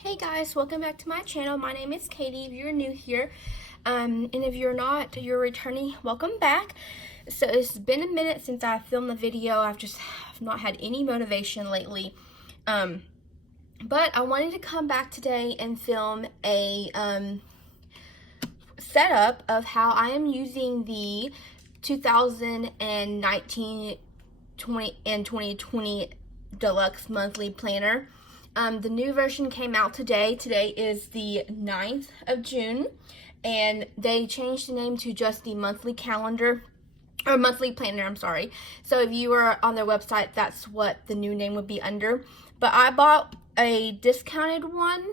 Hey guys, welcome back to my channel. My name is Katie if you're new here. And if you're not, you're returning, welcome back. So it's been a minute since I filmed the video. I've not had any motivation lately. But I wanted to come back today and film a setup of how I am using the 2019 and 2020 Deluxe Monthly Planner. The new version came out today. Today is the 9th of June, and they changed the name to just the monthly calendar, or monthly planner, I'm sorry. So if you were on their website, that's what the new name would be under. But I bought a discounted one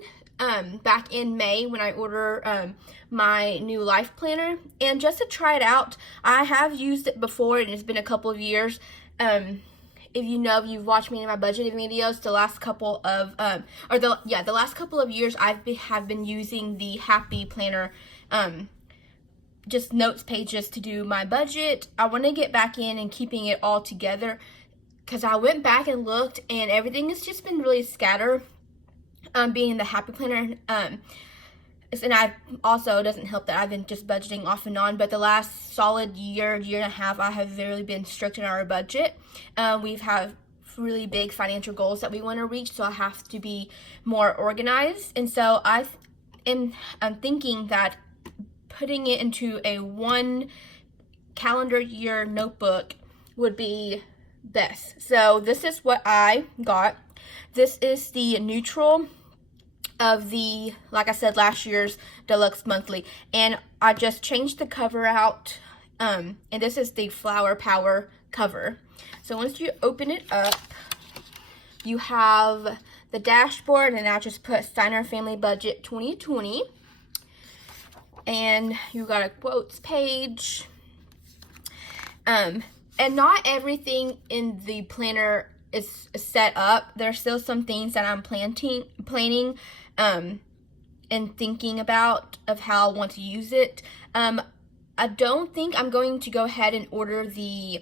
back in May when I ordered my new life planner. And just to try it out, I have used it before, and it's been a couple of years. If you've watched me in my budgeting videos, the last couple of the last couple of years have been using the Happy Planner, just notes pages to do my budget. I want to get back in and keeping it all together, because I went back and looked and everything has just been really scattered. Being the Happy Planner, and I also, doesn't help that I've been just budgeting off and on, but the last solid year and a half, I have really been strict in our budget. We've had really big financial goals that we want to reach, so I have to be more organized. And so I'm thinking that putting it into a one calendar year notebook would be best. So this is what I got. This is the neutral of the, like I said, last year's Deluxe Monthly, and I just changed the cover out, and this is the Flower Power cover. So once you open it up, you have the dashboard, and I just put Steiner Family Budget 2020, and you got a quotes page, and not everything in the planner is set up. There's still some things that I'm planning and thinking about of how I want to use it. I don't think I'm going to go ahead and order the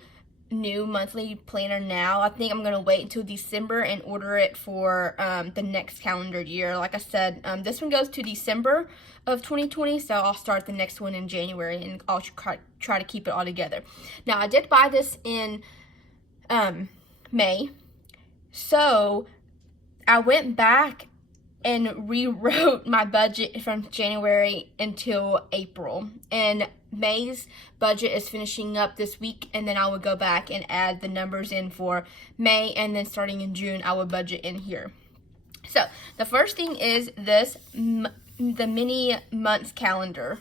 new monthly planner now. I think I'm going to wait until December and order it for the next calendar year. Like I said, this one goes to December of 2020, so I'll start the next one in January, and I'll try to keep it all together. Now, I did buy this in May, so I went back and rewrote my budget from January until April, and May's budget is finishing up this week, and then I would go back and add the numbers in for May, and then starting in June I would budget in here. So the first thing is this, the mini months calendar.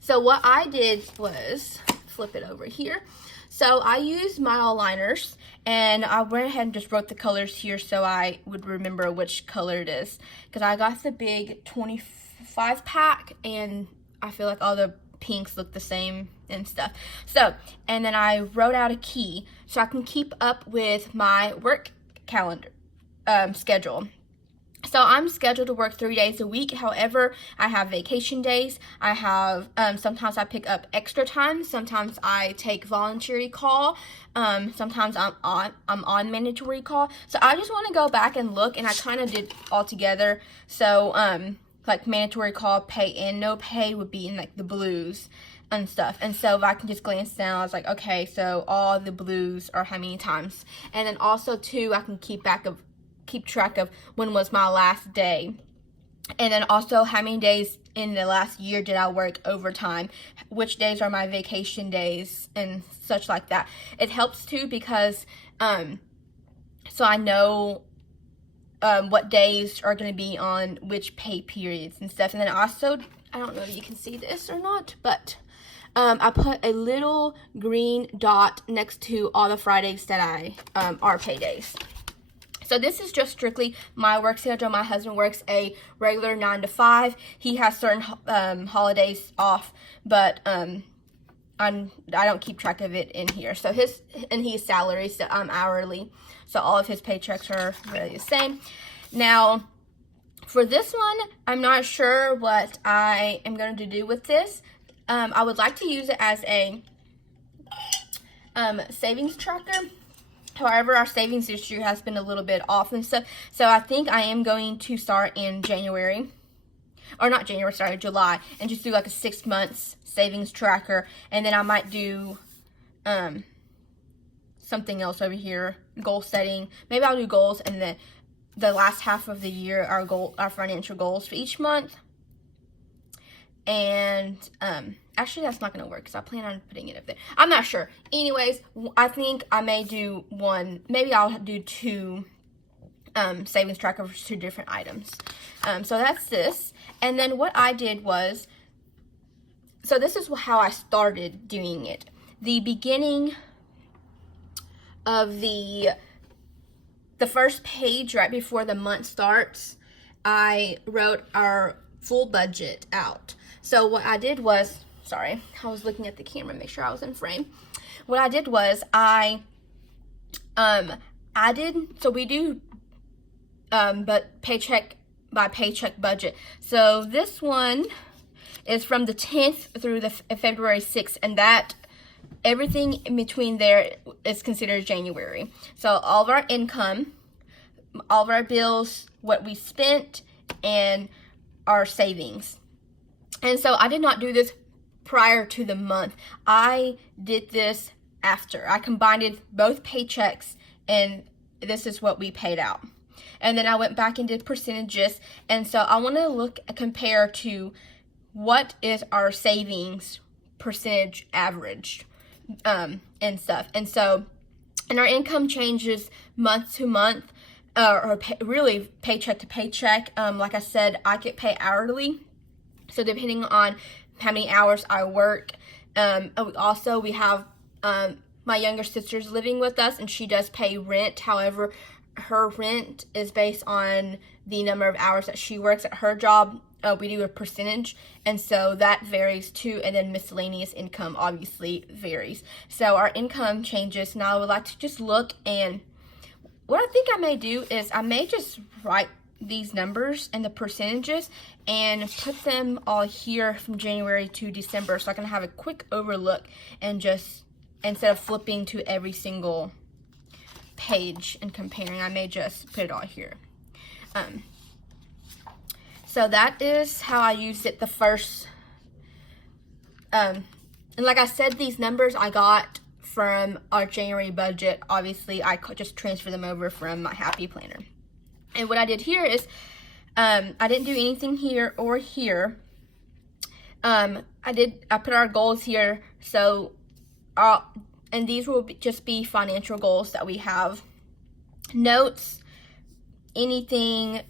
So what I did was flip it over here. So I used my aligners, and I went ahead and just wrote the colors here so I would remember which color it is, because I got the big 25 pack and I feel like all the pinks look the same and stuff. So, and then I wrote out a key so I can keep up with my work calendar schedule. So I'm scheduled to work 3 days a week. However, I have vacation days. I have, sometimes I pick up extra time. Sometimes I take voluntary call. Sometimes I'm on mandatory call. So I just want to go back and look, and I kind of did all together. So, like mandatory call, pay and no pay would be in like the blues and stuff. And so if I can just glance down, I was like, okay, so all the blues are how many times. And then also too, I can keep track of when was my last day, and then also how many days in the last year did I work overtime, which days are my vacation days, and such like that. It helps too because so I know what days are going to be on which pay periods and stuff. And then also, I don't know if you can see this or not, but I put a little green dot next to all the Fridays that are paydays. So this is just strictly my work schedule. My husband works a regular 9 to 5. He has certain holidays off, but I don't keep track of it in here. So he's salary, so I'm hourly. So all of his paychecks are really the same. Now, for this one, I'm not sure what I am going to do with this. I would like to use it as a savings tracker. However, our savings this year has been a little bit off and stuff. So I think I am going to start in January, or not January, sorry, July, and just do like a 6 months savings tracker. And then I might do something else over here, goal setting. Maybe I'll do goals, and then the last half of the year, our financial goals for each month. And actually that's not going to work because I plan on putting it up there. I'm not sure. Anyways, I think I may do one, maybe I'll do 2 savings trackers for 2 different items. So that's this. And then what I did was, so this is how I started doing it. The beginning of the first page right before the month starts, I wrote our full budget out. So what I did was, sorry, I was looking at the camera, make sure I was in frame. What I did was so we do but paycheck by paycheck budget. So this one is from the 10th through the February 6th, and that everything in between there is considered January. So all of our income, all of our bills, what we spent, and our savings. And so I did not do this prior to the month. I did this after. I combined both paychecks, and this is what we paid out. And then I went back and did percentages. And so I want to compare to what is our savings percentage averaged and stuff. And so, and our income changes month to month, really paycheck to paycheck. Like I said, I get paid hourly. So depending on how many hours I work, also we have my younger sister's living with us, and she does pay rent. However, her rent is based on the number of hours that she works at her job. We do a percentage, and so that varies too. And then miscellaneous income obviously varies. So our income changes. Now I would like to just look, and what I think I may do is I may just write these numbers and the percentages and put them all here from January to December, so I can have a quick overlook, and just, instead of flipping to every single page and comparing, I may just put it all here. So that is how I used it the first, and like I said, these numbers I got from our January budget. Obviously I could just transfer them over from my Happy Planner. And what I did here is, I didn't do anything here or here. I put our goals here. So, and these will just be financial goals that we have. Notes, anything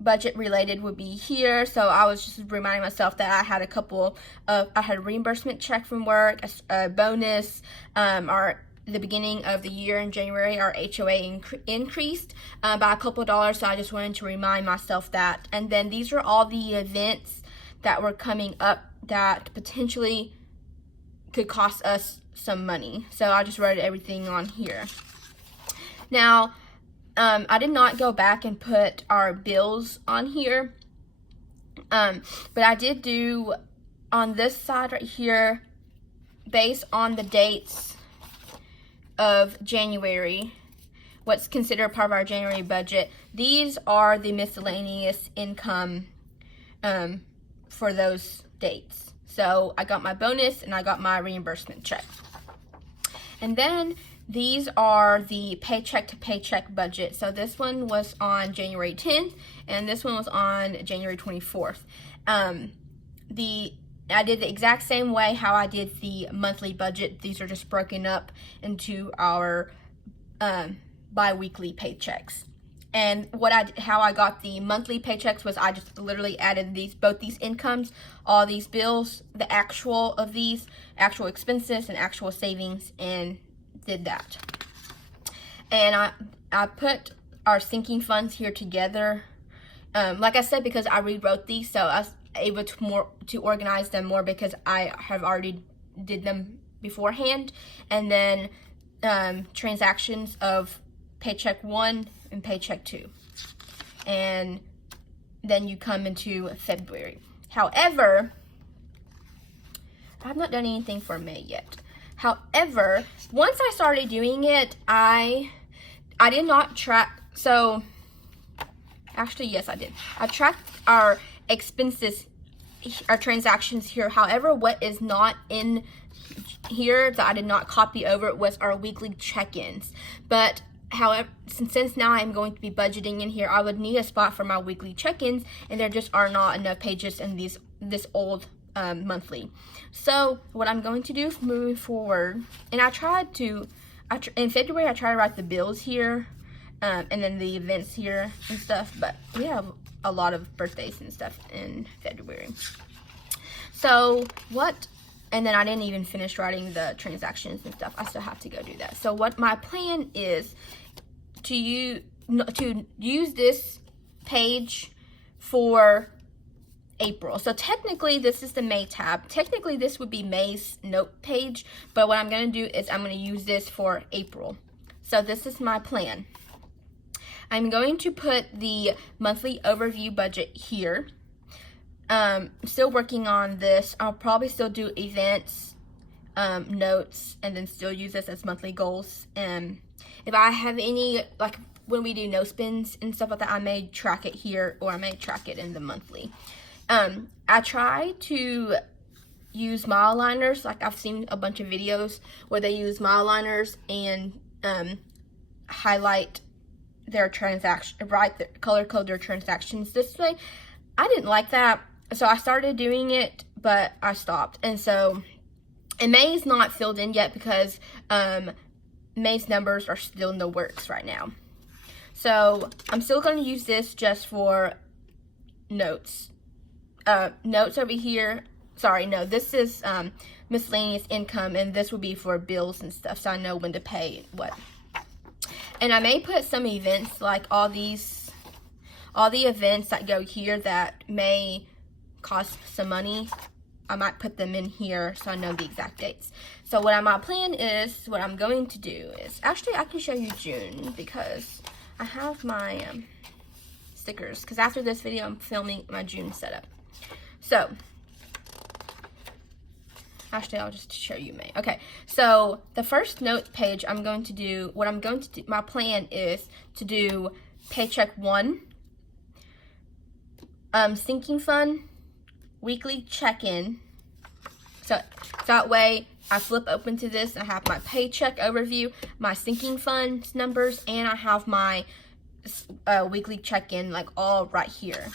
budget related would be here. So I was just reminding myself that I had I had a reimbursement check from work, a bonus, the beginning of the year in January, our HOA increased by a couple of dollars, so I just wanted to remind myself that. And then these are all the events that were coming up that potentially could cost us some money. So I just wrote everything on here. Now, I did not go back and put our bills on here, but I did do on this side right here, based on the dates of January, what's considered part of our January budget. These are the miscellaneous income for those dates. So I got my bonus and I got my reimbursement check. And then these are the paycheck to paycheck budget. So this one was on January 10th and this one was on January 24th. I did the exact same way how I did the monthly budget. These are just broken up into our bi-weekly paychecks. And how I got the monthly paychecks was I just literally added both these incomes, all these bills, the actual of these, actual expenses and actual savings, and did that. And I put our sinking funds here together. Like I said, because I rewrote these, so I was able to organize them more because I have already did them beforehand. And then transactions of paycheck 1 and paycheck 2, and then you come into February. However, I've not done anything for May yet. However, once I started doing it, I did not track. So actually, yes, I did. I tracked our expenses, our transactions here. However, what is not in here that I did not copy over was our weekly check-ins. But however, since now I'm going to be budgeting in here, I would need a spot for my weekly check-ins, and there just are not enough pages in this old monthly. So what I'm going to do moving forward, and in February I tried to write the bills here, and then the events here and stuff, but we have a lot of birthdays and stuff in February. So and then I didn't even finish writing the transactions and stuff. I still have to go do that. So what my plan is to use this page for April. So technically this is the May tab. Technically this would be May's note page, but what I'm going to do is I'm going to use this for April. So this is my plan. I'm going to put the monthly overview budget here. Still working on this. I'll probably still do events, notes, and then still use this as monthly goals. If I have any, like when we do no spins and stuff like that, I may track it here, or I may track it in the monthly. I try to use mile liners. Like I've seen a bunch of videos where they use mile liners and highlight their transaction, color code their transactions this way. I didn't like that, so I started doing it, but I stopped. And May's not filled in yet because May's numbers are still in the works right now. So I'm still going to use this just for notes. Notes over here. Sorry, no, this is miscellaneous income, and this will be for bills and stuff, so I know when to pay what. And I may put some events, like all the events that go here that may cost some money. I might put them in here so I know the exact dates. So what my plan is, what I'm going to do is, actually I can show you June because I have my stickers, because after this video I'm filming my June setup. So actually I'll just show you May. Okay, so the first notes page I'm going to do, my plan is to do paycheck 1, sinking fund, weekly check-in. So that way I flip open to this, I have my paycheck overview, my sinking funds numbers, and I have my weekly check-in, like all right here.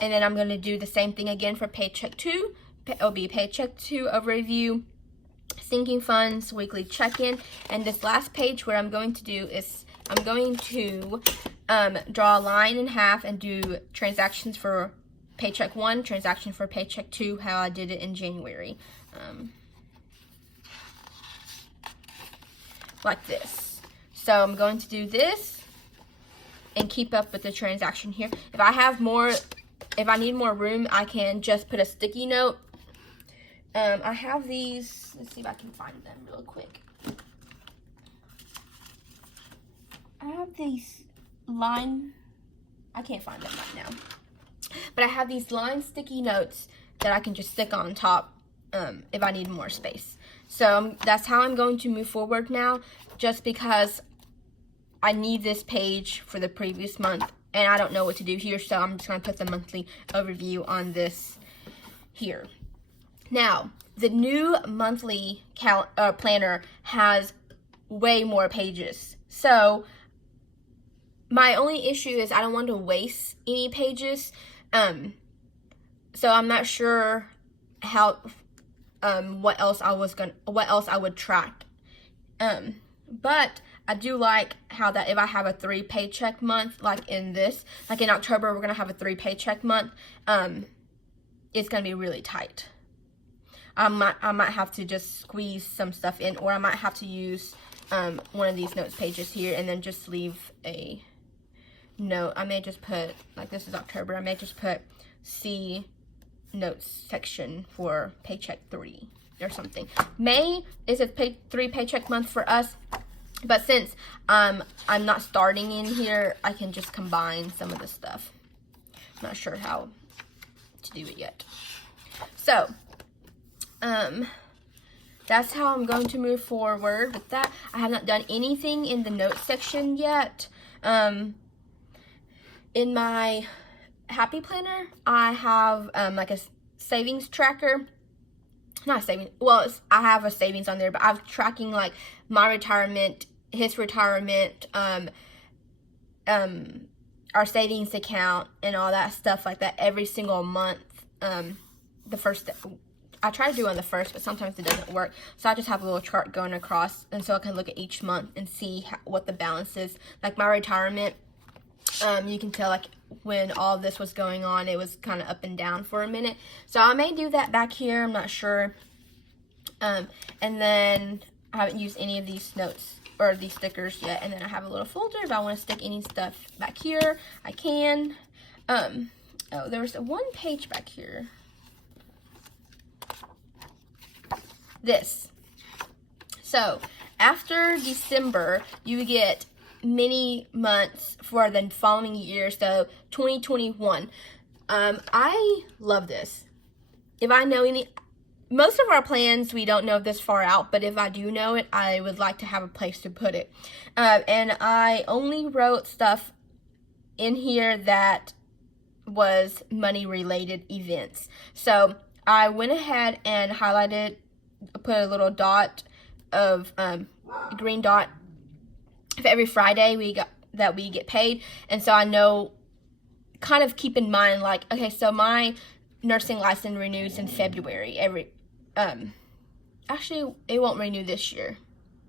And then I'm going to do the same thing again for paycheck 2. It'll be paycheck 2 overview, sinking funds, weekly check-in. And this last page, what I'm going to do is I'm going to draw a line in half and do transactions for paycheck 1, transaction for paycheck 2, how I did it in January. Like this. So I'm going to do this and keep up with the transaction here. If I need more room, I can just put a sticky note. I have these, let's see if I can find them real quick. I have these I can't find them right now. But I have these line sticky notes that I can just stick on top if I need more space. So that's how I'm going to move forward now, just because I need this page for the previous month and I don't know what to do here, so I'm just going to put the monthly overview on this here. Now, the new monthly planner has way more pages. So my only issue is I don't want to waste any pages. So I'm not sure how what else I would track. But I do like how that if I have a 3 paycheck month, like in October we're gonna have a 3 paycheck month, it's gonna be really tight. I might have to just squeeze some stuff in, or I might have to use one of these notes pages here and then just leave a note. I may just put, like this is October, I may just put C notes section for paycheck 3 or something. May is a 3 paycheck month for us, but since I'm not starting in here, I can just combine some of the stuff. I'm not sure how to do it yet. So that's how I'm going to move forward with that. I have not done anything in the notes section yet. In my Happy Planner, I have like a savings tracker. Not savings, well, I have a savings on there, but I'm tracking like my retirement, his retirement, our savings account, and all that stuff like that every single month. The first, I try to do on the first, but sometimes it doesn't work. So I just have a little chart going across, and so I can look at each month and see what the balance is. Like my retirement, you can tell like when all this was going on, it was kind of up and down for a minute. So I may do that back here, I'm not sure. And then I haven't used any of these notes or these stickers yet. And then I have a little folder. If I want to stick any stuff back here, I can. Oh, there was one page back here. This. So after December, you get many months for the following year. So 2021. I love this. If I know any, most of our plans, we don't know this far out, but if I do know it, I would like to have a place to put it. And I only wrote stuff in here that was money related events. So I went ahead and highlighted, put a little dot of green dot for every Friday we get paid. And so I know, kind of keep in mind, like, okay, so my nursing license renews in February. Actually, it won't renew this year,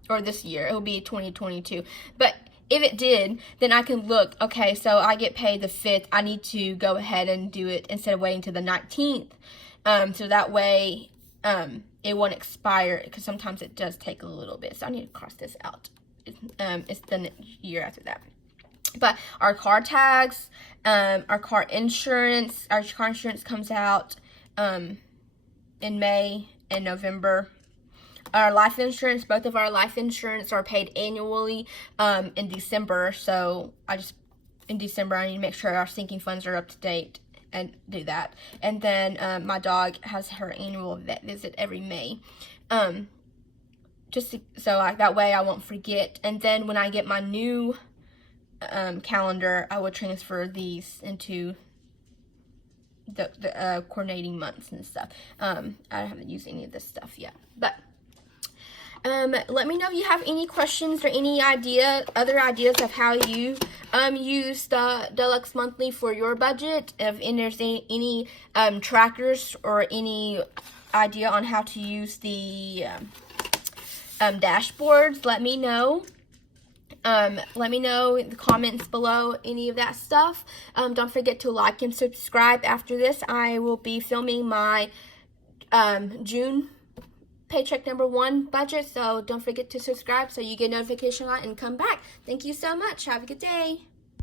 or this year. It will be 2022. But if it did, then I can look, okay, so I get paid the 5th. I need to go ahead and do it instead of waiting to the 19th. So that way it won't expire, because sometimes it does take a little bit. So I need to cross this out. It's the year after that. But our car tags, our car insurance comes out in May and November. Our life insurance, both of our life insurance are paid annually in December. So in December, I need to make sure our sinking funds are up to date and do that. And then my dog has her annual vet visit every May. So that way I won't forget. And then when I get my new calendar, I will transfer these into the coordinating months and stuff. I haven't used any of this stuff yet, but let me know if you have any questions or any other ideas of how you use the Deluxe Monthly for your budget. If there's any trackers or any idea on how to use the dashboards, let me know. Let me know in the comments below any of that stuff. Don't forget to like and subscribe. After this, I will be filming my June paycheck number 1 budget, so don't forget to subscribe so you get notification on it and come back. Thank you so much. Have a good day.